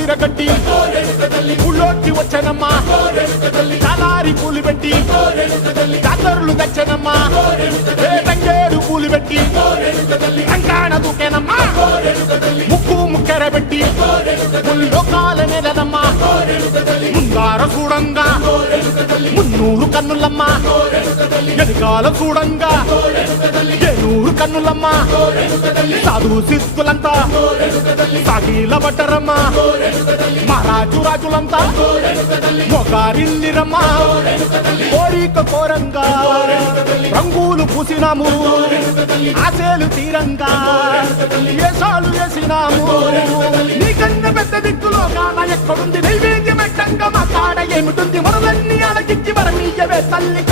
విరగట్టి ఊళ్ళోకి వచ్చనమ్మా చాలారి పూలు పెట్టి జాతరులు తెచ్చనమ్మా తంగేడు పూలు పెట్టి రంగాణ దూకేనమ్మా ముక్కు ముక్కెర పెట్టి ముల్లోకాల నెలనమ్మా ముందార చూడంగా మున్నూరు కన్నులమ్మా ఎనకాల చూడంగా ఏనూరు కన్నులమ్మా సాధు సిద్ధులంతా సాగిల పట్టరమ్మా మహారాజు రాజులంతా మొగారిల్లిరమ్మా కోరిక కోరంగా రంగులు పూసినాము ఆశలు తీరంగా ఏసాలు వేసినాము నీకన్నా పెద్ద దిక్కులో కాన ఎక్కడుంది నైవేద్యం ఎట్టంగా మా కాడ ఏమిటుంది మనలన్నీ అలకించి మరమీయవే తల్లి